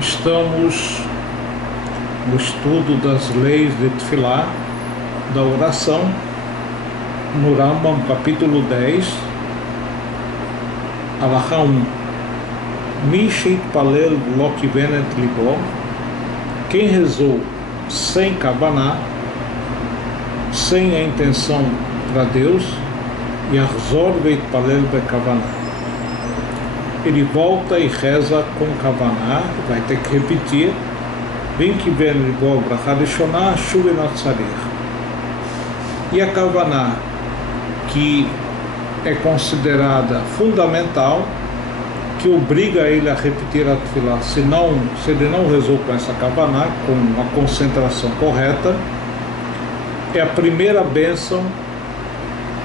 Estamos no estudo das leis de Tefilá, da oração, no Rambam, capítulo 10, Alahá 1. Mi sheitpalel lo kiven et libo, quem rezou sem kavaná, sem a intenção para Deus, yachzor veitpalel bekavaná, ele volta e reza com kavaná, vai ter que repetir, vem que vem libo brachá rishoná shuv enot tzarich. E a kavaná, que é considerada fundamental, que obriga ele a repetir a tefilá, se ele não rezou com essa kavaná, com uma concentração correta, é a primeira bênção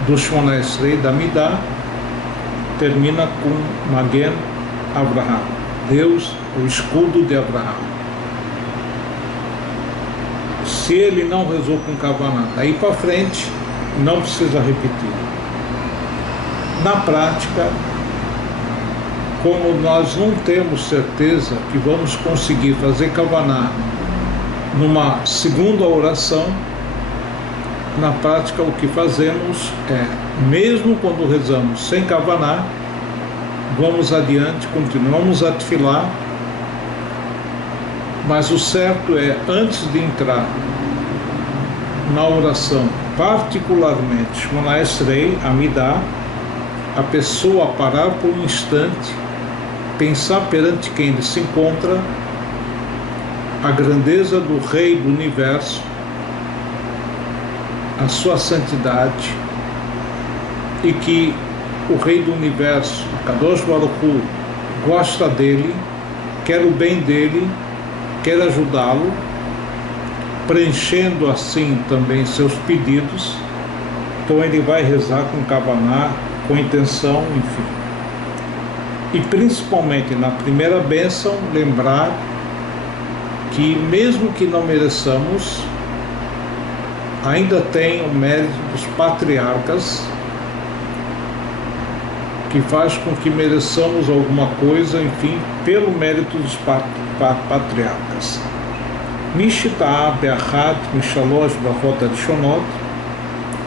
do Shmona Esrei, da Midá, termina com Magen Abraham, Deus, o escudo de Abraão. Se ele não rezou com kavaná, daí para frente, não precisa repetir. Na prática, como nós não temos certeza que vamos conseguir fazer kavaná numa segunda oração, na prática o que fazemos é, mesmo quando rezamos sem kavaná, vamos adiante, continuamos a tefilá, mas o certo é, antes de entrar na oração, particularmente Shmona Esrei, Amidá, a pessoa parar por um instante, pensar perante quem ele se encontra, a grandeza do Rei do Universo, a sua santidade, e que o Rei do Universo, Kadosh Baruch Hu, gosta dele, quer o bem dele, quer ajudá-lo, preenchendo assim também seus pedidos. Então ele vai rezar com kavaná, com intenção, enfim. E principalmente na primeira bênção, lembrar que mesmo que não mereçamos, ainda tem o mérito dos patriarcas, que faz com que mereçamos alguma coisa, enfim, pelo mérito dos patriarcas. Mishita be'achad mishalosh brachot arishonot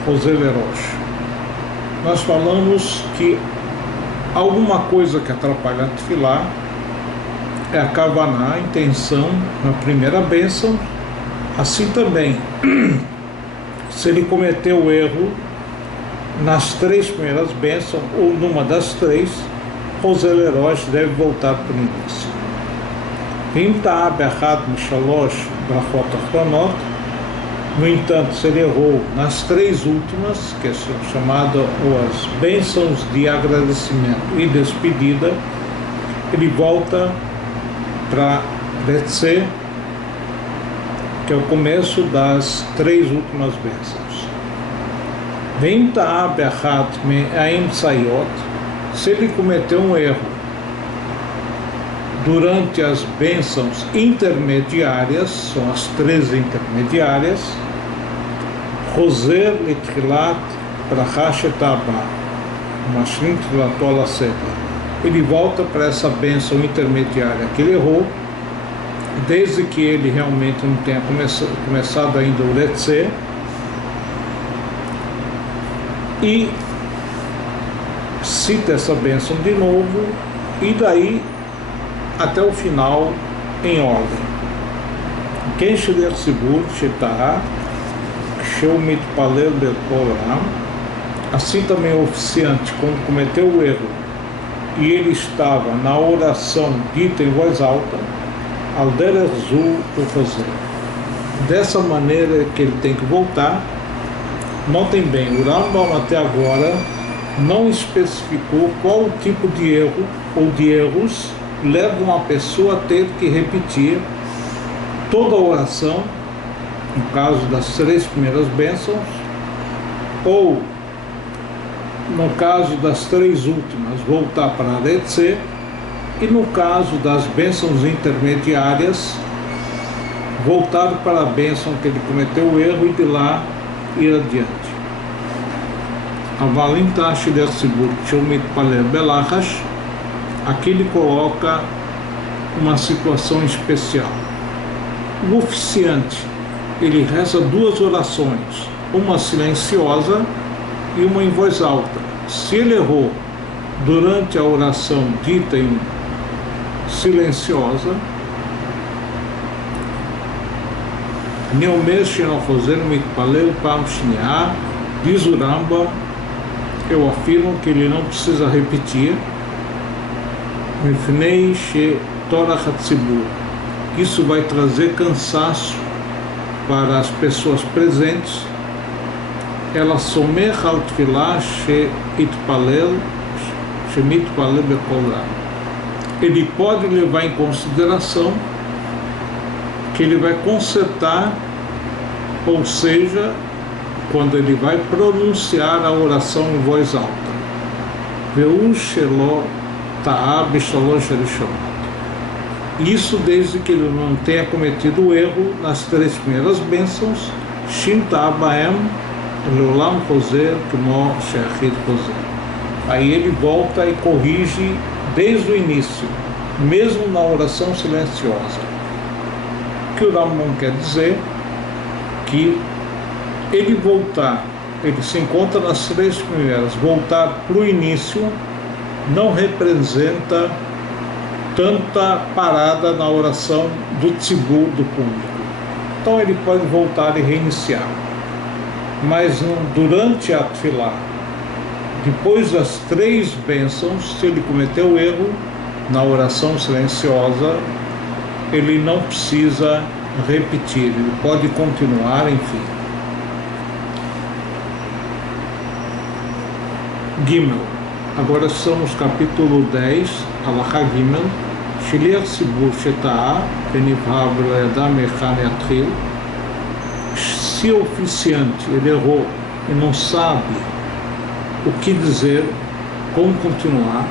Rozel Erosh. Nós falamos que alguma coisa que atrapalha a tefilá é a kavaná, a intenção na primeira bênção. Assim também, se ele cometeu o erro nas três primeiras bênçãos, ou numa das três, Rozel Erosh deve voltar para o início. No entanto, se ele errou nas três últimas, que são chamadas as bênçãos de agradecimento e despedida, ele volta para Betsé, que é o começo das três últimas bênçãos. Se ele cometeu um erro durante as bênçãos intermediárias, são as três intermediárias, Roser Litchilat Brachá Shetabá, Mashlim Tfilato Ala Seder, ele volta para essa bênção intermediária que ele errou, desde que ele realmente não tenha começado ainda o Letzé, e cita essa bênção de novo, e daí até o final em ordem. Quem Sheder Sibur Shetará Sheu Mitpalel Bekoram, assim também o oficiante, quando cometeu o erro e ele estava na oração dita em voz alta, Alder Azul o fazer. Dessa maneira que ele tem que voltar. Notem bem, o Rambam até agora não especificou qual o tipo de erro ou de erros levam a pessoa a ter que repetir toda a oração, no caso das três primeiras bênçãos, ou no caso das três últimas, voltar para a Letzé, e no caso das bênçãos intermediárias, voltar para a bênção que ele cometeu o erro e de lá ir adiante. Avalim Tashi der Sibur Shomit Paler Belachash, aqui ele coloca uma situação especial. O oficiante, ele reza 2 orações, uma silenciosa e uma em voz alta. Se ele errou durante a oração dita em silenciosa, diz o Rambam, eu afirmo que ele não precisa repetir, isso vai trazer cansaço para as pessoas presentes. Ela somech al tfilah shemitpalel bechol ram. Ele pode levar em consideração que ele vai consertar, ou seja, quando ele vai pronunciar a oração em voz alta. Ve'u shelo ta'a b'shalosh harishonot. Isso desde que ele não tenha cometido o erro nas 3 primeiras bênçãos, Shin ta'a ba'em leolam chozer kmo she'achid chozer. Aí ele volta e corrige desde o início, mesmo na oração silenciosa. O que o Rambam quer dizer que ele voltar, ele se encontra nas 3 primeiras, voltar para o início não representa tanta parada na oração do tzibur, do público. Então ele pode voltar e reiniciar. Mas durante a tefilá, depois das 3 bênçãos, se ele cometeu erro na oração silenciosa, ele não precisa repetir, ele pode continuar, enfim. Gimel. Agora somos capítulo 10, Halakha Gimel. Shliach tzibur sheta'a venivhar v'lo yada mechan yatril. Se o oficiante ele errou e não sabe o que dizer, como continuar,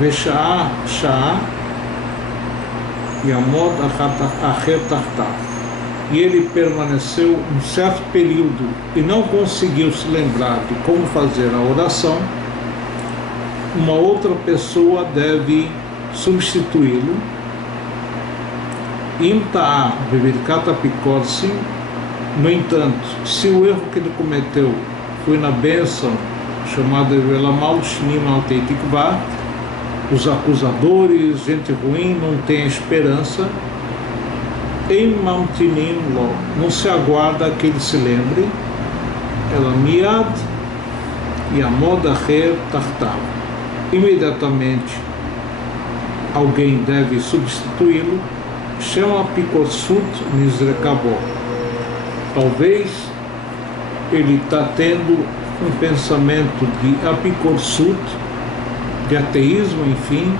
Vesha'a sha'a yamod acher tartav. E ele permaneceu um certo período e não conseguiu se lembrar de como fazer a oração, uma outra pessoa deve substituí-lo. Im ta'a bebirkat apikorsim. No entanto, se o erro que ele cometeu foi na bênção chamada Velamal Shnim Altei Tikvah, os acusadores, gente ruim, não tem esperança, Em Mamtinim Lo, não se aguarda que ele se lembre, ela miad yamod acher tartav. Imediatamente alguém deve substituí-lo, chama Pikorsut Nizrekabó. Talvez ele está tendo um pensamento de apikorsut, de ateísmo, enfim,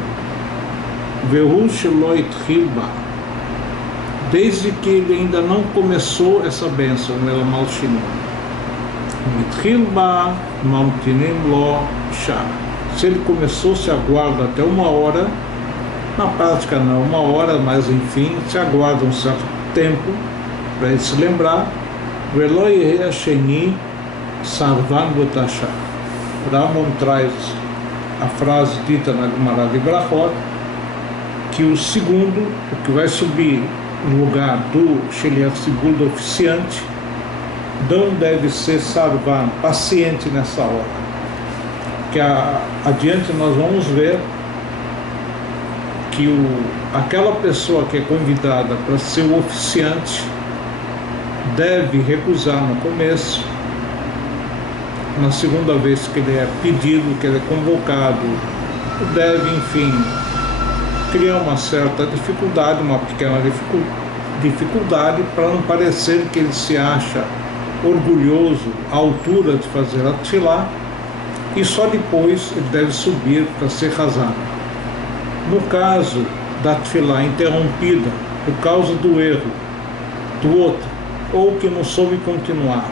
Vehu shelo itchil ba, desde que ele ainda não começou essa bênção, ela malshinim. Itchil ba mamtinim lo shah. Se ele começou, se aguarda até 1 hora, na prática não 1 hora, mas enfim, se aguarda um certo tempo para ele se lembrar. Velo yehei sheni sarvan botashah. Rambam traz a frase dita na Gemara de Brachot, que o segundo, o que vai subir no lugar do Shliach Tzibur, do oficiante, não deve ser sarvan, paciente nessa hora. Que adiante nós vamos ver que aquela pessoa que é convidada para ser o oficiante deve recusar no começo. Na segunda vez que ele é pedido, que ele é convocado, deve, enfim, criar uma certa dificuldade, uma pequena dificuldade, para não parecer que ele se acha orgulhoso à altura de fazer a tefilá, e só depois ele deve subir para ser rasado. No caso da tefilá interrompida por causa do erro do outro, ou que não soube continuar,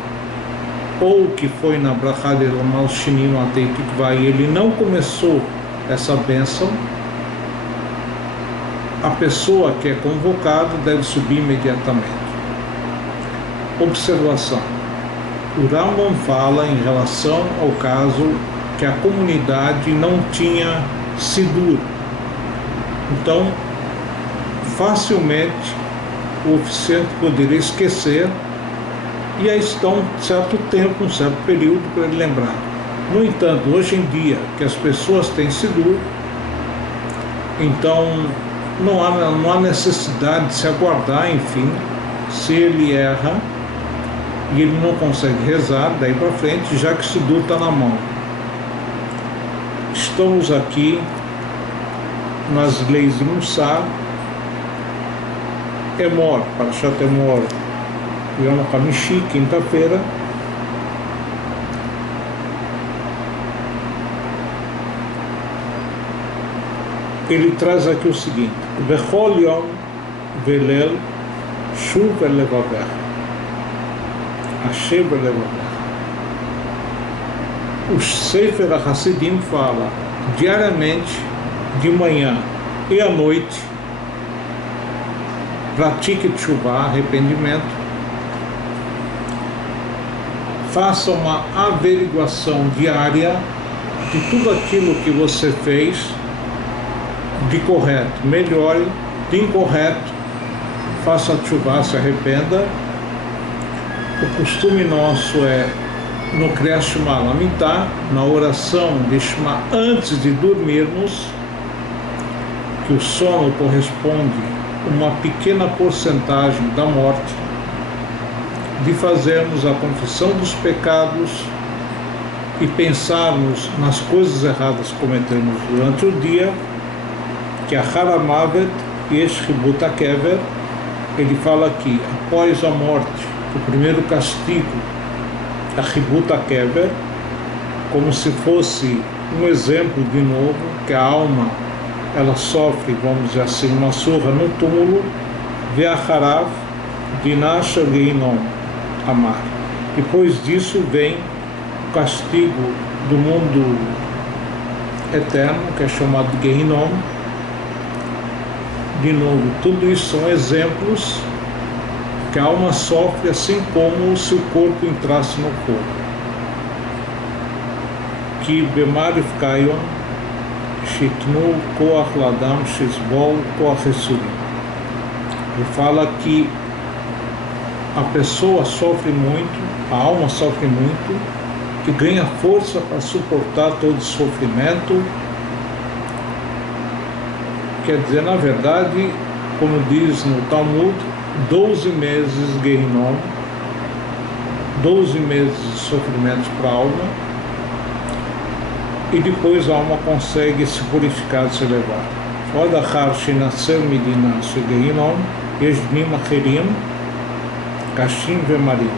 ou que foi na brachá de Lamal Shinim Altei Tikvah e ele não começou essa bênção, a pessoa que é convocada deve subir imediatamente. Observação: o Rambam fala em relação ao caso que a comunidade não tinha sidur. Então, facilmente o oficiante poderia esquecer, e aí está um certo tempo, um certo período para ele lembrar. No entanto, hoje em dia, que as pessoas têm Sidur, então não há necessidade de se aguardar, enfim, se ele erra e ele não consegue rezar daí para frente, já que o Sidur está na mão. Estamos aqui nas leis de Mussar, Emor, Parashat Emor, Yom Hamishi, quinta-feira. Ele traz aqui o seguinte: Vechol Yom Velel Shuv Elevaver, Hashem Elevaver. O Sefer HaChassidim fala diariamente, de manhã e à noite, pratique teshuvah, arrependimento, faça uma averiguação diária de tudo aquilo que você fez de correto, melhore, de incorreto, faça teshuvah, se arrependa. O costume nosso é no Kriyat Shema Lamitar, na oração de Shema antes de dormirmos, que o sono corresponde a uma pequena porcentagem da morte, de fazermos a confissão dos pecados e pensarmos nas coisas erradas que cometemos durante o dia, que a Haramavet Yesh Chibut HaKever, ele fala aqui, após a morte, o primeiro castigo, a Chibut HaKever, como se fosse um exemplo de novo, que a alma ela sofre, vamos dizer assim, uma surra no túmulo, Ve'acharav Dinah Shel Gehinom Amar. Depois disso vem o castigo do mundo eterno, que é chamado de Gehinom. De novo, tudo isso são exemplos que a alma sofre, assim como se o corpo entrasse no corpo. Que Bemarif Kayon Shitnu Koach Ladam Shizbol Koach Esurim. Ele fala que a pessoa sofre muito, a alma sofre muito, que ganha força para suportar todo o sofrimento. Quer dizer, na verdade, como diz no Talmud, 12 meses Gehinom, 12 meses de sofrimentos para a alma, e depois a alma consegue se purificar, se elevar. Odachar Shinasel Medina Gehinom, Yeshnim Acherim, Kashim Vemarim.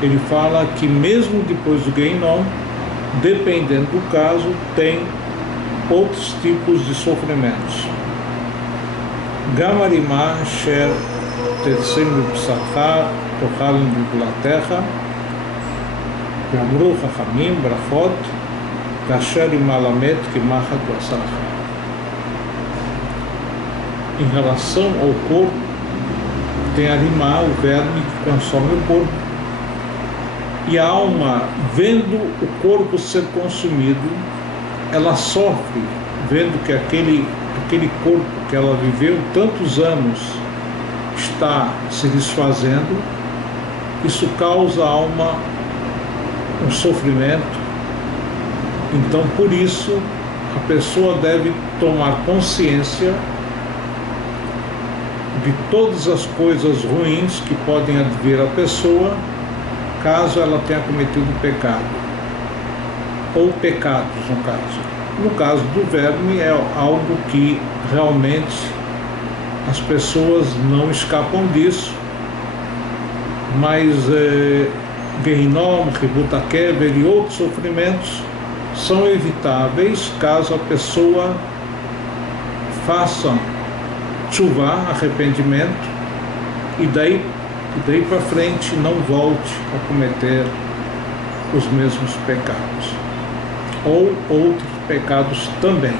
Ele fala que mesmo depois do Gehinom, dependendo do caso, tem outros tipos de sofrimentos. Gamarimah Sher Tetzem B'Psachá Tochalim B'Blatecha Gamru Chachamim Brachot Kasher Imalamet Kimachat Basarcha. Em relação ao corpo, tem Arimá, o verme que consome o corpo, e a alma, vendo o corpo ser consumido, ela sofre, vendo que aquele corpo que ela viveu tantos anos está se desfazendo. Isso causa à alma um sofrimento. Então, por isso, a pessoa deve tomar consciência de todas as coisas ruins que podem advir à pessoa caso ela tenha cometido pecado, ou pecados, no caso. No caso do verme, é algo que realmente as pessoas não escapam disso, mas Gehinom, Chibut HaKever e outros sofrimentos são evitáveis caso a pessoa faça teshuvah, arrependimento, e daí para frente não volte a cometer os mesmos pecados, ou outros pecados também.